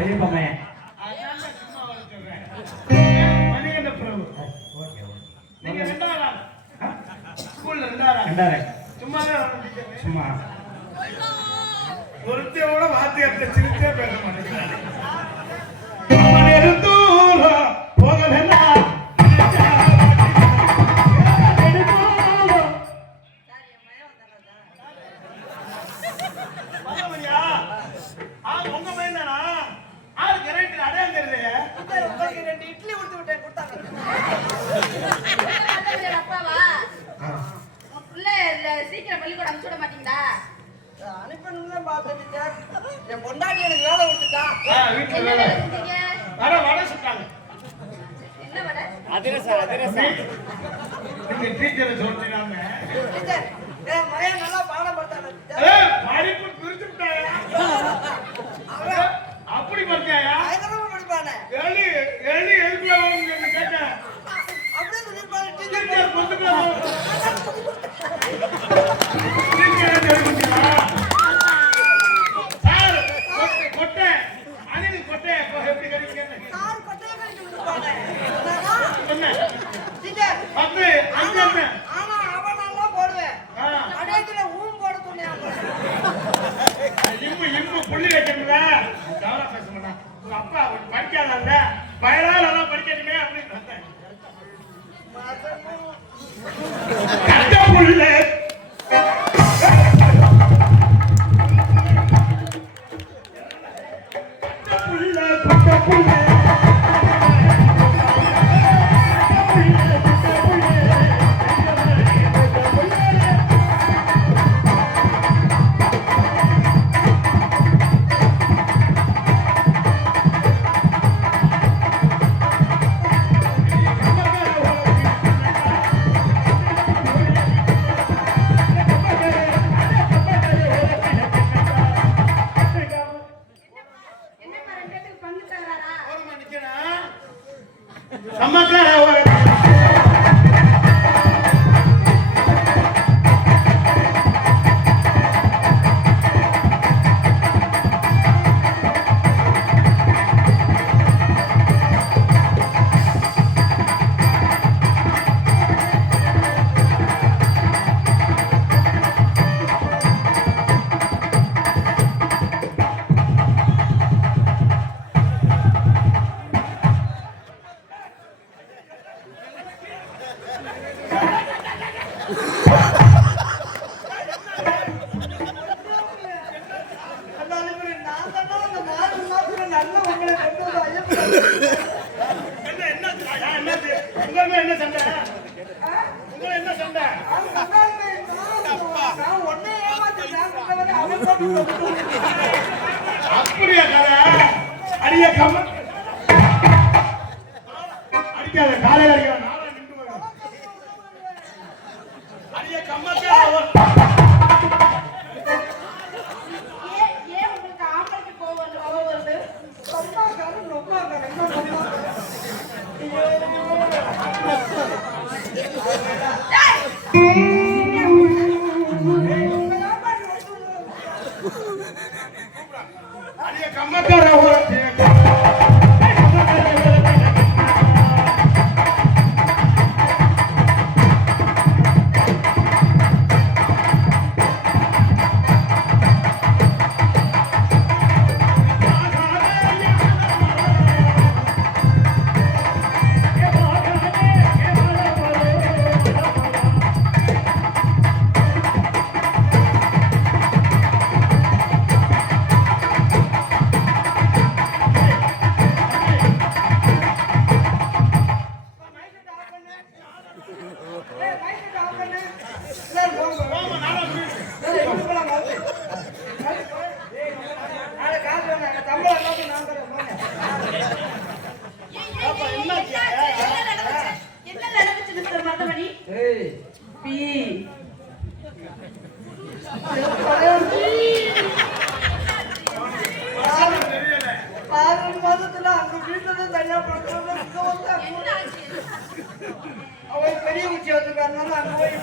பெரியப்பா மணிகண்ட பிரபு. நீங்க ரெண்டாரா? ஸ்கூல்ல ரெண்டாரா? சும்மா ஒருத்தையோட வாத்தியார்ட்ட சிரிச்சே பேச மாட்டேங்கிறாங்க. சீக்கிரம் பள்ளிக்கூட அனுப்பிச்சு விட மாட்டீங்களா? அனுப்பணும் பாத்துட்டு என் பொண்டாட்டி எனக்கு வேலை விட்டுட்டா. வீட்டுல வேலை செஞ்சீங்க? வடை சுட்டாங்க. என்ன வடை? அதிரசம். நீங்க டீச்சரை சொல்றீங்க. டீச்சர் என் மகன் நல்லா பாடம் படுத்தானே. படிப்பு பிரிச்சு விட்டாயா? அப்படி படிச்சாயா? பயங்கரமா படிப்பானே. எலி எதுக்குள்ள வந்து கேட்டேன். அப்படியே சொல்லிருப்பானே டீச்சர். டீச்சர் கொண்டுக்கோ. அப்பா படிக்காத பயனால படிக்கணுமே அப்படின்னு அப்படியா அடிய கம்ம அடிக்காத காலையில அடிய கம்மக்கா ஏன் உங்களுக்கு ஆம்பளைக்கு கோவம் வருது? அடிய கம்மக்கார பெரிய குச்சி வச்சிருக்காருனால அங்க போய்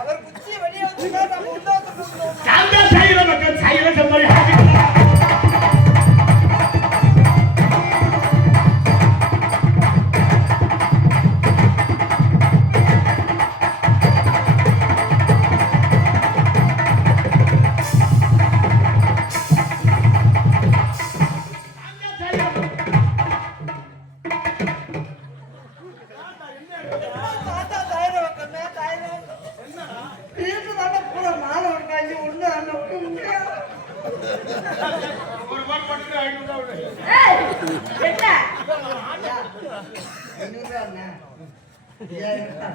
அவர் குச்சி வெளியே வச்சுட்டா நம்ம உள்ள என்ன 500 ரூபா அண்ணா. 5000 ரூபா.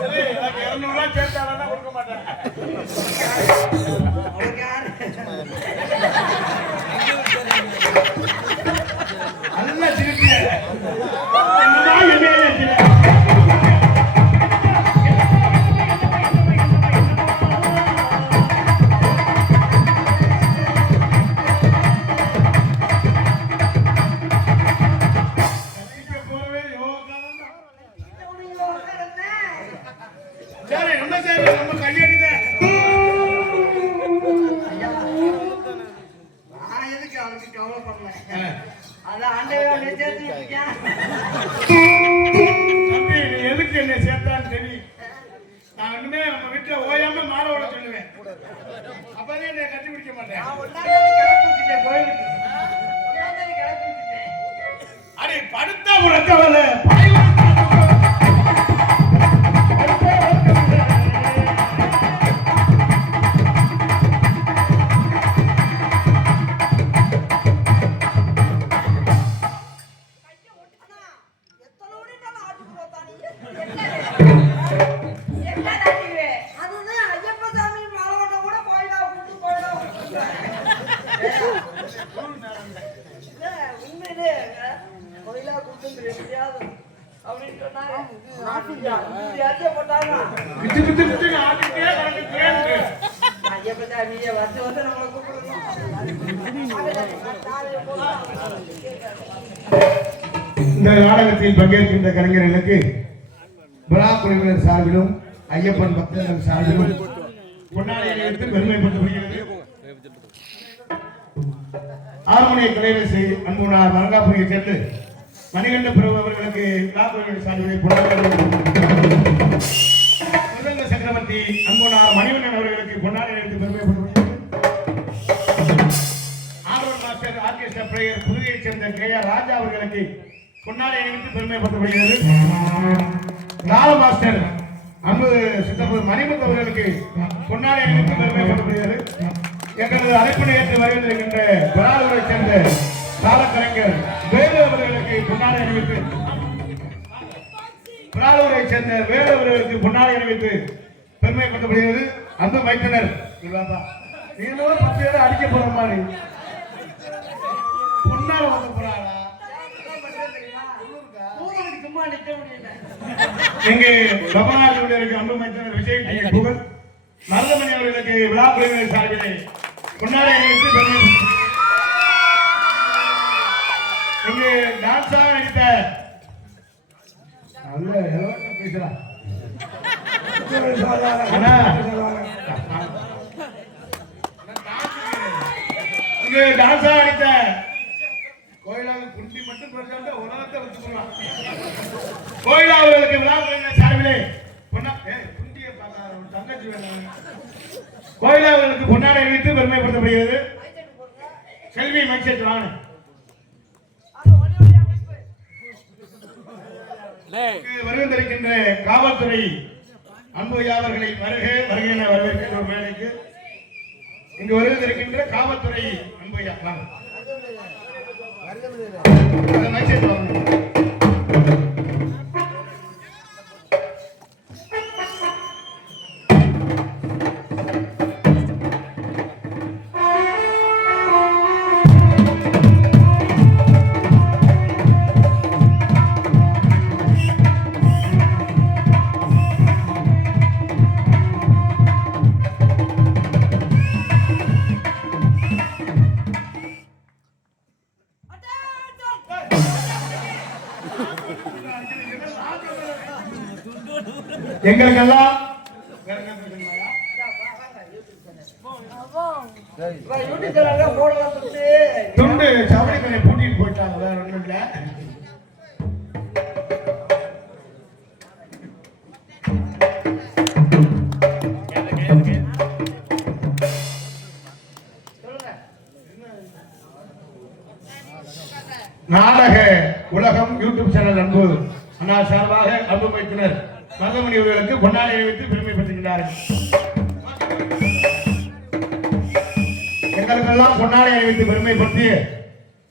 சரி, எனக்கு 200 ரூபாய் சேர்த்தாலும் கொடுக்க மாட்டேன். அவளுக்கு யாரு? நல்லா சிரிப்பிய. என்னடா என்னைய சிரி. சரி, நம்ம சரி, நம்ம கையடிதான். நான் எதுக்கு அவளுக்கு கவலைப்படல. அதான் ஆண்டவே அவனை சேர்த்து வச்சிருக்கேன். தம்பி, நீ எதுக்கு என்னை சேர்த்தான்னு தெரியும். நான் இனிமே நம்ம வீட்டுல ஓயாம மாற விட சொல்லுவேன். அப்பதான் என்னை கட்டி பிடிக்க மாட்டேன். நான் ஒன்னாந்தேதி கிளப்பி விட்டுட்டேன் கோயிலுக்கு. ஒன்னாந்தேதி கிளப்பி விட்டுட்டேன். அடே படுத்தா உறக்கவல எத்தனை ஓடிட்டாலும் ஆட்டுக்கு போத்தானே. என்ன நாட்டிவே அதுதான் ஐயப்ப சாமி மாலவட்ட கூட கோயிலா கூட்டு கோயிலா உண்மையிலே கோயிலா கூட்டு எப்படியாவது அப்படின்னு சொன்னாங்க. போட்டாங்க விட்டு விட்டு விட்டு ஆட்டிட்டே கிடக்கு. ஐயப்ப சாமியை வந்து நம்மளை கூப்பிடணும். இந்த நாடகத்தில் பங்கேற்கின்ற கலைஞர்களுக்கு விழா குழுவினர் சார்பிலும் ஐயப்பன் பக்தர்கள் சார்பிலும் பொன்னாடை அணிவித்து பெருமைப்படுத்தப்படுகிறது. ஹார்மோனிய கலைவரிசை அன்புனார் மரங்காபுரியை சேர்த்து மணிகண்ட பிரபு அவர்களுக்கு விழா குழுவினர் சார்பில் பொன்னாடை சக்கரவர்த்தி அன்புனார் மணிவண்ணன் அவர்களுக்கு பொன்னாடை அணிவித்து பெருமைப்படுத்தப்படுகிறது. ஆர்வன் மாஸ்டர் ஆர்கெஸ்ட்ரா பிளேயர் புதுவையைச் சேர்ந்த KR ராஜா அவர்களுக்கு பொன்னாடை அணிவித்து பெருமைப்படுத்தப்படுகிறது. நால மாஸ்டர் அன்பு சித்தப்பு மணிமுத்து அவர்களுக்கு பொன்னாடை அணிவித்து பெருமைப்படுத்தப்படுகிறது. எங்களது அழைப்பினை ஏற்று வருகின்ற பெராலூரைச் சேர்ந்த காலக்கலைஞர் வேலு அவர்களுக்கு பொன்னாடை அணிவித்து பெராலூரைச் சேர்ந்த வேலு அவர்களுக்கு பொன்னாடை அணிவித்து பெருமைப்படுத்தப்படுகிறது. அன்பு மைத்தனர் நீங்களும் 10 பேரை அடிக்க போற மாதிரி பொன்னால வந்து போறாளா சும்மா நிக்க முடியல. இங்கு பபநாட்டில் இருக்க அன்பு மைத்தனர் விஜய் புகழ் மருதமணி அவர்களுக்கு விழா குழுவினர் சார்பிலே பொன்னாடை அணிவித்து பெருமை. இங்கு டான்ஸாக நடித்த நல்ல பேசலாம் இங்கு டான்ஸாக நடித்த கோயிலாக குண்டி மட்டும் பேசாம உலகத்தை வச்சுக்கலாம். கோயிலா அவர்களுக்கு விழா குழுவினர் சார்பிலே குண்டிய தங்கச்சி வேணும். கோயிலா அவர்களுக்கு பொன்னாடை அணிவித்து பெருமைப்படுத்தப்படுகிறது. செல்வி மைசெட் வாங்க. வருகின்ற காவல்துறை அன்புயா அவர்களை வருக வருக என வரவேற்கின்ற ஒரு மேடைக்கு இங்கு வருகின்ற காவல்துறை அன்புயா வாங்க. மைசெட் வாங்க. எங்களுக்கெல்லாம் துண்டு சவடிகளை பூட்டிட்டு போயிட்டாங்க. வேற ஒண்ணும் இல்ல. நாடக உலகம் யூடியூப் சேனல் அன்பு அண்ணா சார்பாக அன்பு மைத்தினர் மருதமணி அவர்களுக்கு பொன்னாடை அணிவித்து பெருமைப்படுத்துகிறார்கள். எங்களுக்கெல்லாம் பொன்னாடை அணிவித்து பெருமைப்படுத்தி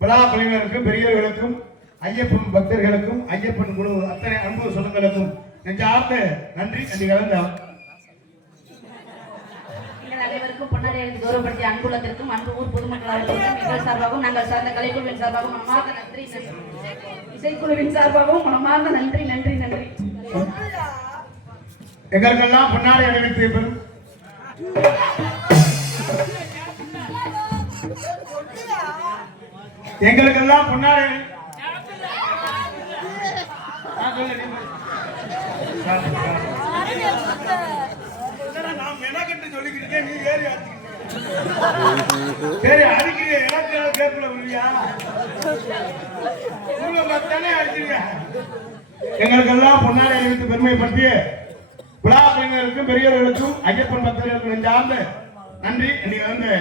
விழா குழுவினருக்கும் பெரியவர்களுக்கும் ஐயப்பன் பக்தர்களுக்கும் ஐயப்பன் குழு அத்தனை அன்பு சொந்தங்களுக்கும் நெஞ்சார்ந்த நன்றி கலந்த நீங்கள் அனைவருக்கும் பொன்னாடையை கௌரவப்படுத்திய அன்புள்ளத்திற்கும் அன்பு ஊர் பொதுமக்கள் அவர்களுக்கும் எங்கள் சார்பாகவும் நாங்கள் சார்ந்த கலைக்குழுவின் சார்பாகவும் மனமார்ந்த நன்றி இசைக்குழுவின் சார்பாகவும் மனமார்ந்த நன்றி நன்றி நன்றி. எங்களுக்கெல்லாம் பொன்னாடை அணிவித்து பெறும் எங்களுக்கெல்லாம் பொன்னாடை சரி அடிக்கிறீங்க எனக்கு கேட்கல இல்லையா எங்களுக்கெல்லாம் பொன்னாடை அணிவித்து பெருமைப்படுத்திய விழா குழுவினருக்கும் பெரியவர்களுக்கும் ஐயப்பன் பக்தர்களுக்கும் நெஞ்சார்ந்த நன்றி. நீங்க வந்து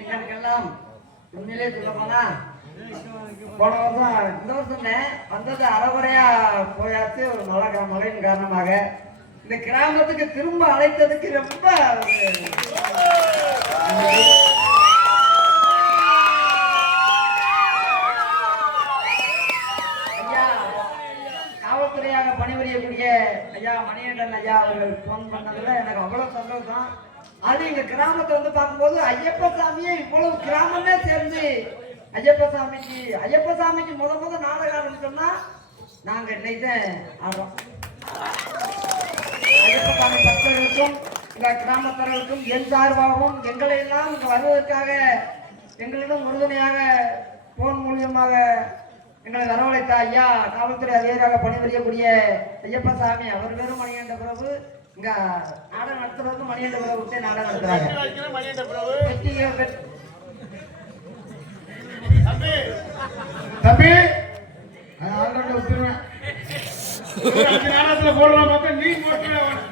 எங்களுக்கெல்லாம் உண்மையிலே சொல்ல போனா போன வருஷம் இந்த வருஷம் வந்தது அறகுறையா போயாச்சு. ஒரு மழையின் காரணமாக இந்த கிராமத்துக்கு திரும்ப அழைத்ததுக்கு ரொம்ப ஐயா காவல்துறையாக பணிபுரியக்கூடிய ஐயா மணிகண்டன் ஐயா அவர்கள் போன் பண்ணதுல எனக்கு அவ்வளவு சந்தோஷம். அது எங்க கிராமத்தை வந்து பார்க்கும்போது ஐயப்ப சாமியே இவ்வளவு கிராமமே சேர்ந்து ஐயப்ப சாமிக்கு முத நாடகம் சொன்னா நாங்க இன்னைக்கு ஆடுறோம். ஐயப்ப சாமி பக்தர்களுக்கும் இந்த கிராமத்தர்களுக்கும் என் சார்பாகவும் எங்களை எல்லாம் இங்க வருவதற்காக எங்களிடம் உறுதுணையாக போன் மூலியமாக எங்களை வரவழைத்த ஐயா காவல்துறை அதிகாரியாக பணிபுரியக்கூடிய ஐயப்ப சாமி அவர் பேரும் மணிகண்ட பிரபு இங்க நாடகம் நடத்துறதுக்கு மணிகண்ட பிரபு நாடகம் நடத்துறாங்க. தம்பி ஒத்துருவேன் நாடகத்துல போடலாம் பார்த்தா நீ போட்டுருவேன்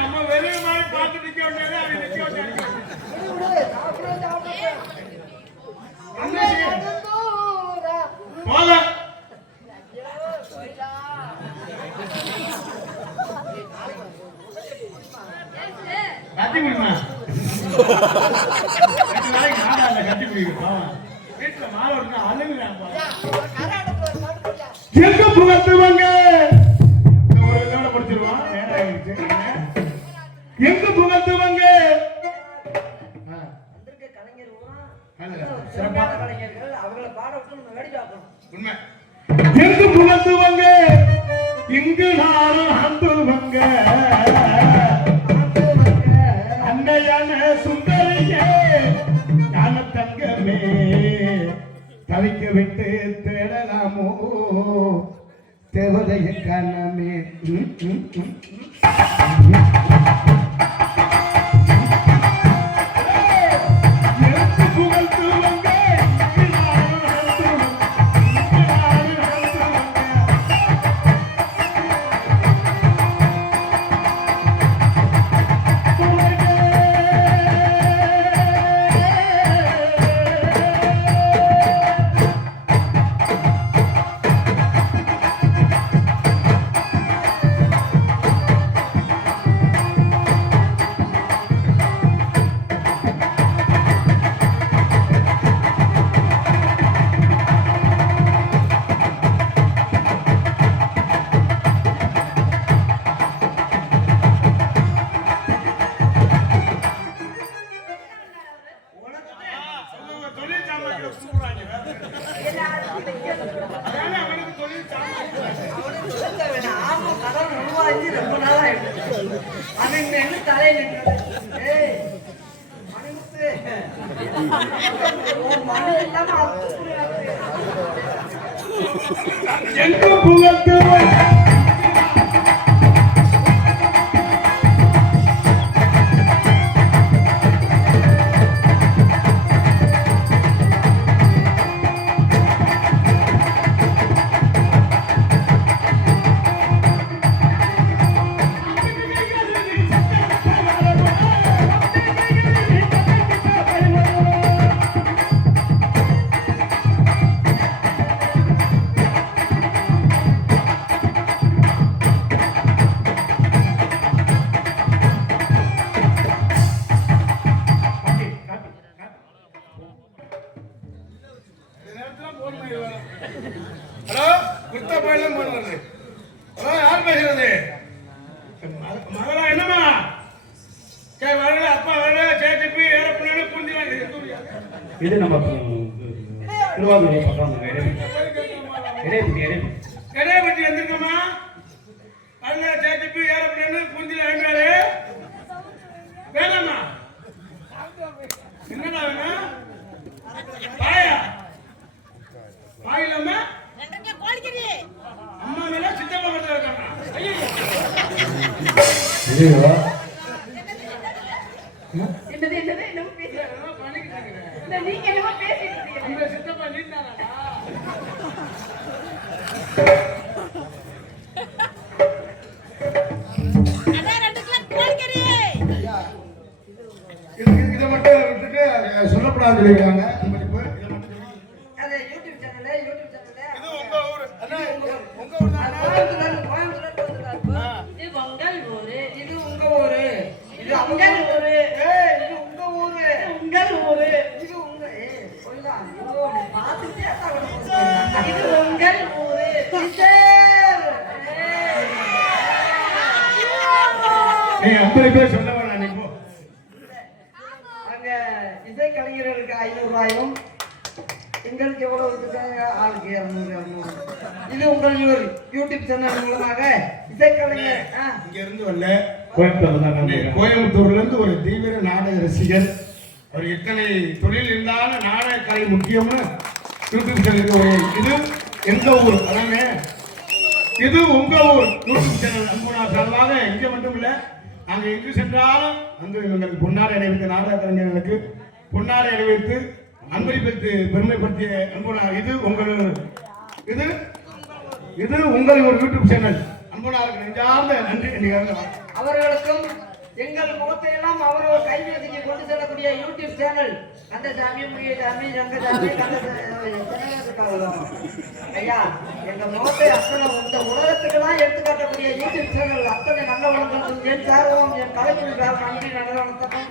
நம்ம வெளியே மாதிரி பார்த்து நிக்க போல கட்டி முடியுமா கட்டி முடியுமா வீட்டுல மாலை விட்டு அழுகுறாங்க எங்க புகத்துவாங்க ஒரு இதோட படிச்சிருவான் நேரம் ஆயிடுச்சு. எங்க புகத்துவாங்க சிறப்பான கலைஞர்கள் அவர்களை பாட விட்டு நம்ம வேடி பார்க்கணும். உண்மை எங்கு புகழ்ந்துவங்க இங்கு நானும் அந்துவங்க அன்னையான சுந்தரியே ஞான தங்கமே தவிக்க விட்டு தேடலாமோ தேவதைய கண்ணமே ரொம்ப நாளா என்ன தலை எங்க புகழ்ந்து இது நம்ம திருவாரூர் பக்கம் இடையப்பட்டி வந்திருக்கோமா? அல்ல சேட்டிப்பு ஏறப்பட்டு புந்தில அழுங்காரு வேணாமா? என்னடா வேணும்? பாயா பாயிலாம அம்மா மேல சித்தப்பா மட்டும் இருக்காங்க. ஐயோ என்னது என்னது என்னமோ பேசுறாங்க. நீங்க என்னமோ பேசிட்டு இருக்கீங்க. அந்த சித்தப்பா நீட்டானா? இதை மட்டும் விட்டுட்டு சொல்லப்படாது சொல்லிருக்காங்க. அது யூடியூப் சேனல்ல இது உங்க ஊரு. அண்ணா, உங்க ஊர் தான். கோயம்புத்தூர்ல வந்துட்டாரு. இது உங்கள் ஊரு. இது உங்க ஊரு. இது உங்கள் ஊரு. இது உங்க ஊரு. உங்கள் ஊரு. இது உங்க சொல்லா பாத்துட்டே இருக்காங்க. இது உங்கள் ஊரு. நீ 50 பேர் சொல்ல வேணாம். நீ போ. அங்க இசை கலைஞர்களுக்கு 500 ரூபாயும் எங்களுக்கு எவ்வளவு இருக்காங்க? ஆளுக்கு 200. இது உங்கள் யூடியூப் சேனல் மூலமாக இசை கலைஞர் இங்க இருந்து வரல, கோயம்புத்தூர்ல இருந்து ஒரு தீவிர நாடக ரசிகர். அவர் எத்தனை தொழில் இருந்தாலும் நாடக கலை முக்கியம்னு யூடியூப் சேனல். இது எந்த ஊர்? அதாங்க இது உங்க ஊர் யூடியூப் சேனல். அன்புனார் சார்பாக இங்க மட்டும் இல்ல, நாங்க எங்கு சென்றாலும் அங்கு எங்களுக்கு பொன்னாடை அணிவித்த நாடக கலைஞர்களுக்கு பொன்னாடை அணிவித்து அன்பளிப்பத்து பெருமைப்படுத்திய அன்புனார். இது உங்கள் இது உங்கள் ஒரு யூடியூப் சேனல். அன்புனாருக்கு நெஞ்சார்ந்த நன்றி. அவர்களுக்கும் எங்கள் முகத்தை எல்லாம் அவரவர் கைவசதிக்கு கொண்டு செல்லக்கூடிய யூடியூப் சேனல் கந்தசாமி, முயசாமி, ரங்கசாமி, ஐயா எங்க முகத்தை அத்தனை இந்த உலகத்துக்கெல்லாம் எடுத்துக்காட்டக்கூடிய யூடியூப் சேனல் அத்தனை நல்ல வளங்களுக்கும் என் சார்பும் என் கலைக்குழு நன்றி. நல்ல வணக்கம்,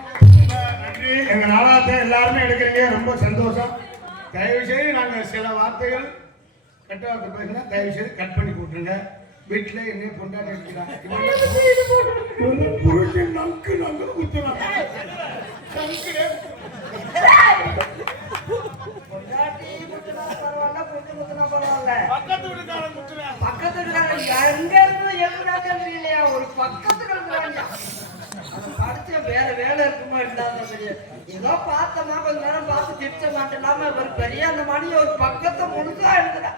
நன்றி. எங்க நாடகத்தை எல்லாருமே எடுக்கிறீங்க, ரொம்ப சந்தோஷம். தயவு செய்து நாங்க சில வார்த்தைகள் கெட்ட வார்த்தை பேசினா தயவு செய்து கட் பண்ணி போட்டுருங்க. வீட்டுல என்ன பொண்டாட்டி இருக்கிறாங்க புருஷன் நங்கு நங்கு குத்துறாங்க. பரவாயில்ல பக்கத்து வீட்டுக்காரன் குத்துறேன். பக்கத்து வீட்டுக்காரங்க எங்க இருந்து எப்படினாக்க இல்லையா ஒரு பக்கத்துக்கு இருக்கிறாங்க. படிச்ச வேற வேலை இருக்குமா இருந்தாலும் தெரியும். ஏதோ பார்த்தோமா கொஞ்ச நேரம் பார்த்து திட்ட மாட்டேன் ஒரு பெரிய அந்த மணி ஒரு பக்கத்தை முழுசா எழுதுறா.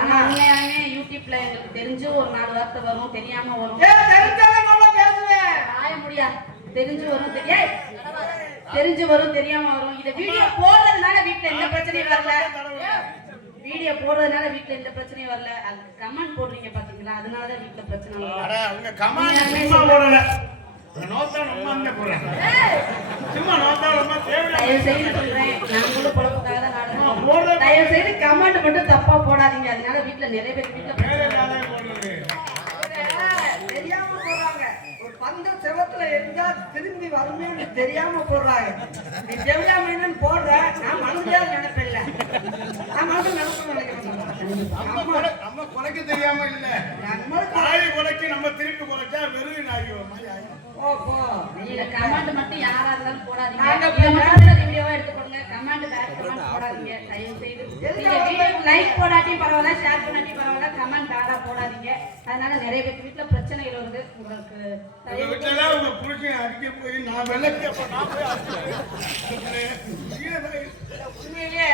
ஆனா உண்மையாலுமே யூடியூப்ல எங்களுக்கு தெரிஞ்சு ஒரு 4 வார்த்தை வரும், தெரியாம வரும். தெரிஞ்சாலும் நல்லா பேசுவேன். ஆய முடியாது. தெரிஞ்சு வரும், தெரிஞ்சு வரும், தெரியாம வரும். இத வீடியோ போடுறதுனால வீட்ல எந்த பிரச்சனையும் வரல. வீடியோ போடுறதுனால வீட்ல எந்த பிரச்சனையும் வரல. அது கமெண்ட் போடுறீங்க பாத்தீங்களா, அதனாலதான் வீட்ல பிரச்சனை வரல. அட உங்க கமாண்ட் சும்மா போடல. நோட்டா நம்ம அங்க போறாங்க. சும்மா நோட்டா நம்ம தேவையில்லை. தயவு செய்து சொல்றேன், நாங்களும் பொழப்புக்காக தான் நாடகம். தயவு செய்து கமெண்ட் மட்டும் தப்பா போடாதீங்க. அதனால வீட்ல நிறைய பேர் வீட்ல வேற ஏதாவது போடுறது. தெரியாம போறாங்க. ஒரு பந்த செவத்துல இருந்தா திரும்பி வருமே தெரியாம போடுறாங்க. நீ தெரியாம போடுற நான் மனதியாவது நினைப்பில்ல. நான் மனதில் நினைப்பேன். நம்ம கொலைக்க தெரியாம இல்ல, தாய் கொலைக்கு நம்ம திருப்பி கொலைச்சா வெறும் ஆகியோம். நீங்க கமெண்ட் மட்டும் யாரா இருந்தாலும் போடாதீங்க. வீடியோவா எடுத்து போடுங்க. கமெண்ட் வேற கமெண்ட் போடாதீங்க. தயவு செய்து நீங்க வீடியோ லைக் போடாட்டியும் பரவாயில்ல, ஷேர் பண்ணாட்டியும் பரவாயில்ல, கமெண்ட் வேற போடாதீங்க. அதனால நிறைய பேர் வீட்ல பிரச்சனைகள் வருது. உங்களுக்கு வீட்டுல உங்க புருஷன் அடிக்க போய் நான் வெள்ளக்க உண்மையிலேயே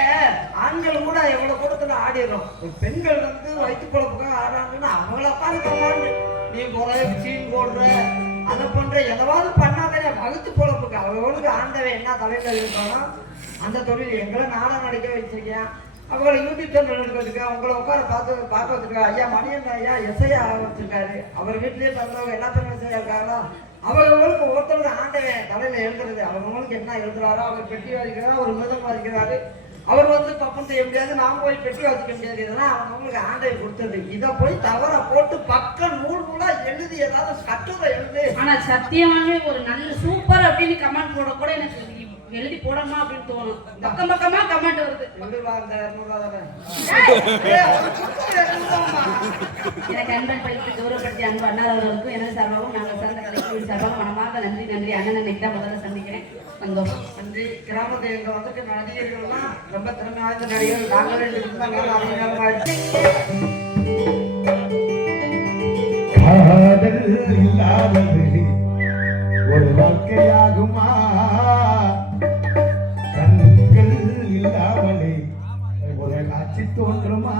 ஆண்கள் கூட எவ்வளவு கூடத்துல ஆடிடுறோம். பெண்கள் வந்து வயிற்று குழப்புக்காக ஆடுறாங்கன்னா அவங்கள பாருங்க. நீ போற சீன் போடுற அதை பண்ற எதாவது பண்ணாதானே வகுத்து பொழப்புக்கு அவங்களுக்கு ஆண்டவன் என்ன தலையில இருக்கானோ அந்த தொழில் எங்களை நாடகம் நடிக்க வச்சிருக்கேன். அவங்களை யூடியூப் சேனல் எடுக்கிறதுக்கு அவங்கள உட்கார பார்க்க வச்சிருக்காரு. ஐயா மணியன் ஐயா எஸ்ஐயா வச்சிருக்காரு. அவர் வீட்லயே பிறந்தவங்க எல்லாத்தையுமே எஸ்ஐயா இருக்காங்களா. அவங்களுக்கு ஒருத்தருக்கு ஆண்டவன் தலையில எழுதுறது. அவங்களுக்கு என்ன எழுதுறாரோ அவர் பெட்டி வாதிக்கிறாரோ அவர் மிருதம் வாதிக்கிறாரு. அவர் வந்து பப்பம் செய்ய முடியாது, நாம் போய் பெட்டி வாசிக்க முடியாது. இதெல்லாம் அவங்களுக்கு ஆண்டவை கொடுத்தது. இதை போய் தவற போட்டு பக்கம் நூலா எழுதி ஏதாவது கட்டுரை எழுது. ஆனா சத்தியமாவே ஒரு நல்ல சூப்பர் அப்படின்னு கமெண்ட் போட கூட எனக்கு எழுதி போடணுமா அப்படின்னு தோணும். பக்கம் பக்கமா கமெண்ட் வருது. எனக்கு அன்பன் பயிற்சி கௌரவப்படுத்தி அன்பு அண்ணா அவர்களுக்கும் எனது சார்பாகவும் நாங்கள் சார்ந்த கலைக்குழுவின் சார்பாக மனமாக நன்றி. அண்ணன் இன்னைக்கு தான் முதல்ல சந்திக்கிறேன். சந்தோஷம். நன்றி. கிராமத்தில் எங்க வந்துட்டு நடிகர்கள்லாம் ரொம்ப திறமை வாய்ந்த நடிகர்கள். நாங்களே காதல் இல்லாதது ஒரு வாழ்க்கையாகுமா? கண்கள் இல்லாமலே ஒரு காட்சி தோன்றுமா?